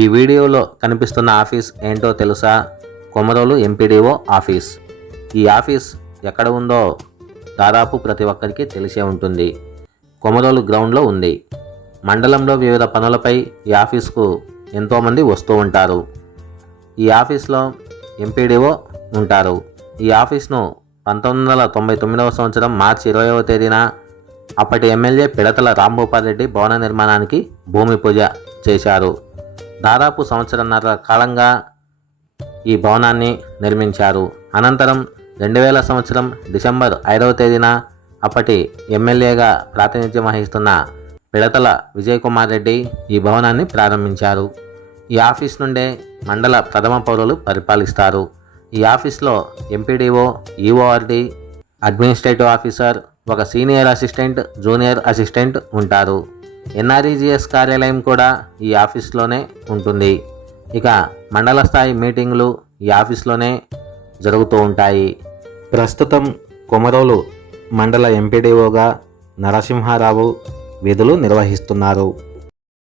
ఈ వీడియోలో కనిపిస్తున్న ఆఫీస్ ఏంటో తెలుసా? Komarolu MPDO office. ఈ ఆఫీస్ ఎక్కడ ఉందో దాదాపు ప్రతి ఒక్కరికి తెలిసే ఉంటుంది. కొమరోలు గ్రౌండ్లో ఉంది. మండలంలో వివిధ పనులపై ఈ ఆఫీస్కు ఎంతోమంది వస్తూ ఉంటారు. ఈ ఆఫీస్లో ఎంపీడీఓ ఉంటారు. ఈ ఆఫీస్ను పంతొమ్మిది వందల తొంభై తొమ్మిదవ సంవత్సరం మార్చి ఇరవైవ తేదీన అప్పటి ఎమ్మెల్యే పిడతల రాంభూపాల్ రెడ్డి భవన నిర్మాణానికి భూమి పూజ చేశారు. దాదాపు సంవత్సరన్నర కాలంగా ఈ భవనాన్ని నిర్మించారు. అనంతరం రెండు వేల సంవత్సరం డిసెంబర్ ఐదవ తేదీన అప్పటి ఎమ్మెల్యేగా ప్రాతినిధ్యం వహిస్తున్న పిడతల విజయ్ కుమార్ రెడ్డి ఈ భవనాన్ని ప్రారంభించారు. ఈ ఆఫీస్ నుండే మండల ప్రథమ పౌరులు పరిపాలిస్తారు. ఈ ఆఫీస్లో ఎంపీడీఓ ఈఓఆర్డి అడ్మినిస్ట్రేటివ్ ఆఫీసర్ ఒక సీనియర్ అసిస్టెంట్ జూనియర్ అసిస్టెంట్ ఉంటారు. ఎన్ఆర్ఈజిఎస్ కార్యాలయం కూడా ఈ ఆఫీస్లోనే ఉంటుంది. ఇక మండల స్థాయి మీటింగులు ఈ ఆఫీస్లోనే జరుగుతూ ఉంటాయి. ప్రస్తుతం కొమరోలు మండల ఎంపీడీఓగా నరసింహారావు విధులు నిర్వహిస్తున్నారు.